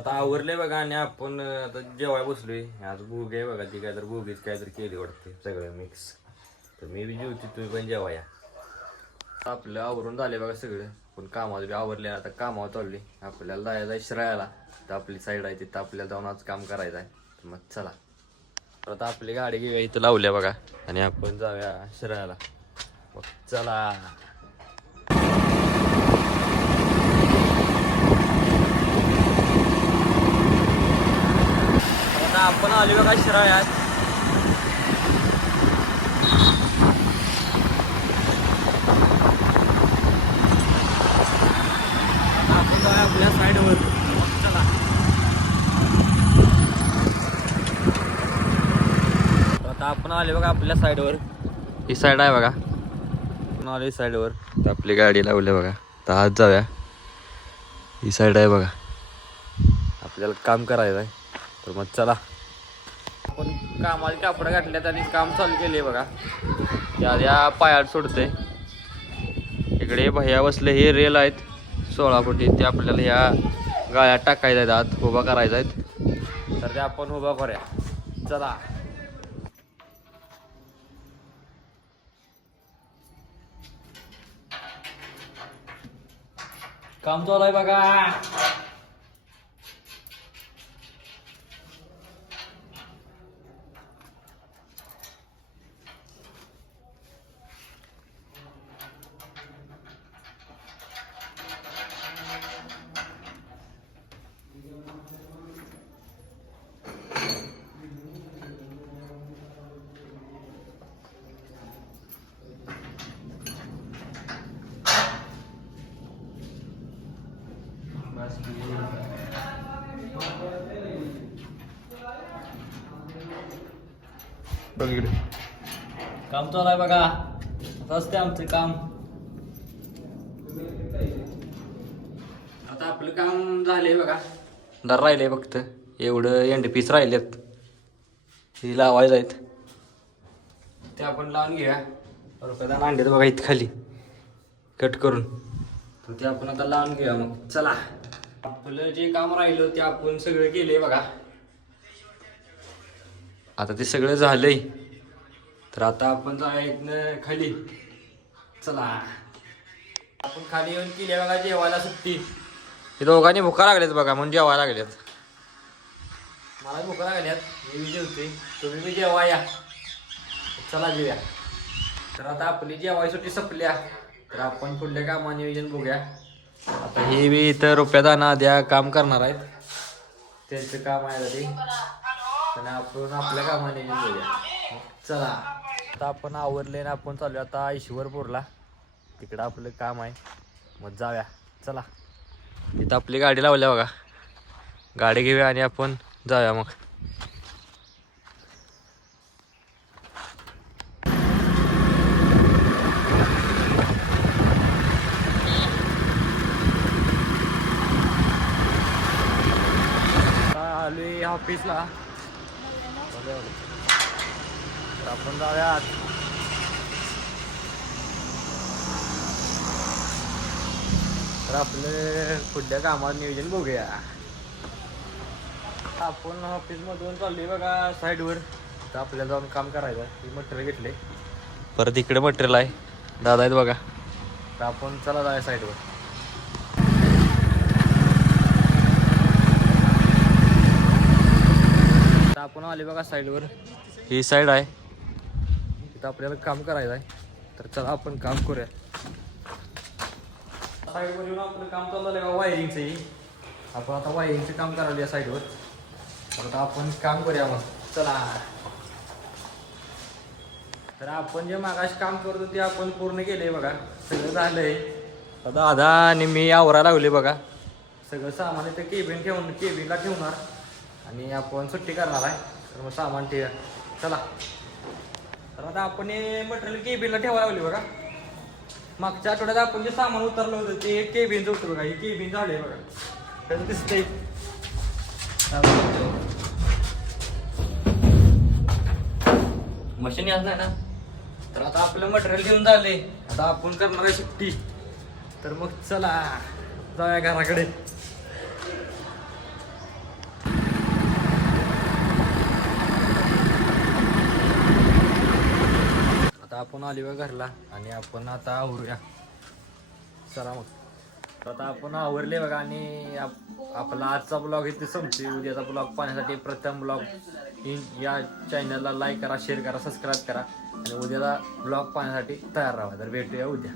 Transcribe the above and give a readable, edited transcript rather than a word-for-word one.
आता आवरले बघा आणि आपण आता जेवाय बसलोय. आज भूग आहे बघा, ती काय तर भूगीच काय तर केली वाटते सगळं मिक्स. तर मी बी जेवते, तुम्ही पण जेवाया. आपलं आवरून झाले बघा सगळं, पण कामाला बी आवरले. आता कामावर चालली, आपल्याला जायचं आहे शिराळ्याला. तर आपली साईड आहे तिथं आपल्याला जाऊन आज काम करायचं आहे. तर मग चला आता आपली गाडी घेऊया इथं लावल्या बघा आणि आपण जाऊया शिराळ्याला. मग चला. आता आपण आलो बघा शिराळ्यात. आता आपण जाऊया आपल्या साईडवर. चला. आता आपण आले बघा आपल्या साईडवर. ही साईड आहे बघा, आपण आलो साईडवर. तर आपली गाडी लावली बघा. तर आज जाऊया. ही साईड आहे बघा, आपल्याला काम करायचं आहे. तर मग चला. आपण कामाला कापडं घातल्यात आणि काम चालू केले बघा. या पायात सोडते. इकडे भैया बसले, हे रेल आहेत 16 फुटी. ते आपल्याला ह्या गाळ्यात टाकायचं आहेत, आत उभा करायचा आहेत. तर ते आपण उभा करूया. चला. काम चालू आहे बघा. बघ इकडे काम चालू आहे बघा. असते आमचं काम. आता आपलं काम झालंय बघा. दर राहिले फक्त एवढं एंडपीस राहिलेत, ही लावायचं आहेत. ते आपण लावून घेऊया. रुपयाला अंडेत बघा इथं खाली कट करून. तर ते आपण आता लावून घेऊया. मग चला. आपलं जे काम राहिलं ते आपण सगळं केलंय बघा. आता ते सगळं झालंय. तर आता आपण जाऊया इथनं खाली. चला. आपण खाली येऊन केली बघा जेवायला सुट्टी. हे दोघांनी भुका लागल्यात बघा, म्हणून जेवायला लागल्यात. मला भुका लागल्यात, मी जेवते, तुम्ही बी जेवा या. चला जेऊया. तर आता आपली जेवाय सुट्टी संपल्या. तर आपण पुढल्या कामा नियोजन बघूया. आता हे बी इथं रुपया दाना द्या काम करणार आहेत, त्यांचं काम आहे ते. आणि आपण आपल्या कामाने बघूया. चला. आता आपण आवरले ना, आपण चालू आता ईश्वरपूरला. तिकडं आपलं काम आहे, मग जाऊया. चला. इथं आपली गाडी लावल्या बघा. गाडी घेऊया आणि आपण जाऊया मग. आलोय ऑफिसला. तर आपण जाऊया. तर आपलं पुढल्या कामात नियोजन बघूया. आपण ऑफिसमधून चाललोय बघा साईडवर. तर आपल्याला जाऊन काम करायचं. हे मटेरियल घेतले, परत इकडे मटेरियल आहे, दादा आहेत बघा. तर आपण चला जाऊया साईडवर. तर आपण आले बघा साईडवर. ही साईड आहे, इथं आपल्याला काम करायचं आहे. तर चला आपण काम करूया. साईडवर येऊन आपलं काम चालू झालं वायरिंगचंही. आपण आता वायरिंगचं काम करायला या साईडवर. तर आता आपण काम करूया मग. चला. तर आपण जे मागाशी काम करतो ते आपण पूर्ण केलंय बघा. सगळं झालंय. आता दादा आणि मी आवरायला लागले बघा. सगळं सामान इथं केबिनला ठेवणार आणि आपण सुट्टी करणार आहे. तर मग सामान ठेवा. चला. तर आता आपण हे मटेरियल केबिनला ठेवायला लागले बघा. मागच्या आठवड्यात आपण जे सामान उतरलं होतं ते केबिन होतं बघा. हे केबिन झालंय बघा, कसं दिसतंय. मशीन याच नाही ना. तर आता आपलं मटेरियल घेऊन झाले. आता आपण करणार आहे सुट्टी. तर मग चला जाऊया घराकडे. आपण आली बघ घरला आणि आपण आता आवरूया. चला मग. तर आता आपण आवरले बघा आणि आपला आजचा ब्लॉग इथे संपते. उद्याचा ब्लॉग पाहण्यासाठी प्रथम ब्लॉग या चॅनलला लाईक करा, शेअर करा, सबस्क्राईब करा आणि उद्याचा ब्लॉग पाहण्यासाठी तयार राहा. तर भेटूया उद्या.